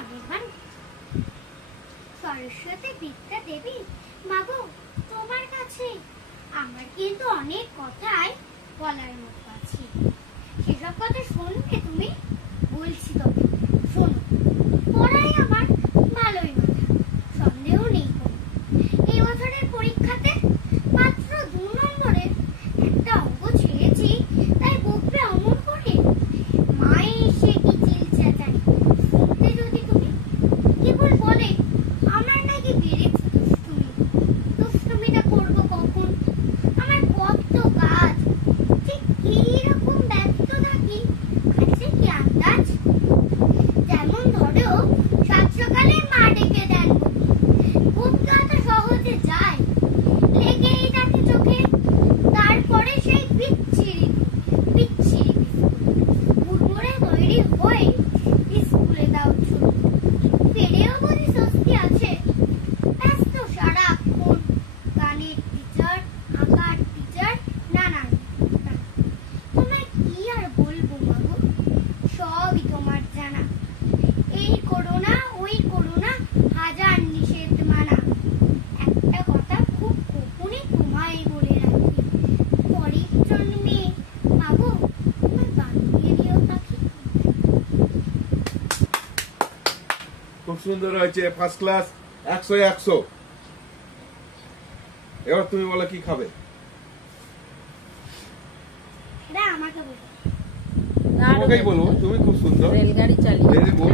অনেকবার সরস্বতী বিদ্যা দেবী মাগো তোমার কাছে আমার কিন্তু অনেক কথাই বলার মতো আছে। সেসব কথা শুনবে তুমি? বলছি তবে শোনো। পড়াই আমার ভালোই মাথা, সন্দেহ নেই কোনো। এই বছরের পরীক্ষাতে মাত্র 2 নম্বরের একটা অঙ্ক ছেড়েছি, তাই বকবে অমন করে। মায়ে এসে কি চিল চেঁচানি শুনতে যদি তুমি। কেবল বলে আমার নাকি বেড়েছে দুষ্টুমি। দুষ্টুমিটা করবো কখন? আমার কত কাজ, ঠিক কিরকম ব্যস্ত থাকি আছে কি আন্দাজ? যেমন ধরো সাত সকালে মা ডেকে দেন বুকটা তো সহজে যায়, লেগেই থাকে চোখে। তারপরে সেই বিচ্ছিরি বিচ্ছিরি হুড়মুড়ে তৈরি হয়ে স্কুলে দাও ছুট। ফিরেও বলি স্বস্তি আছে, ব্যস্ত সারাক্ষণ গানের টিচার, আঁকার টিচার, নানান। তোমায় কি আর বলবো মাগো, সবই তোমার জানা। এই করো না ওই করো না, হাজার নিষেধ মানা। একটা কথা খুব গোপনে তোমায় বলে রাখি, পরের জন্মে মাগো তোমায় বানিয়ে দিও পাখি। খুব সুন্দর হয়েছে, ফার্স্ট ক্লাস, 100 100। এবার তুমি বলো কি খাবে? এটা আমাকে বলো। তোমাকেই বলবো, তুমি খুব সুন্দর। রেলগাড়ি চালিয়ে ভেরি গুড।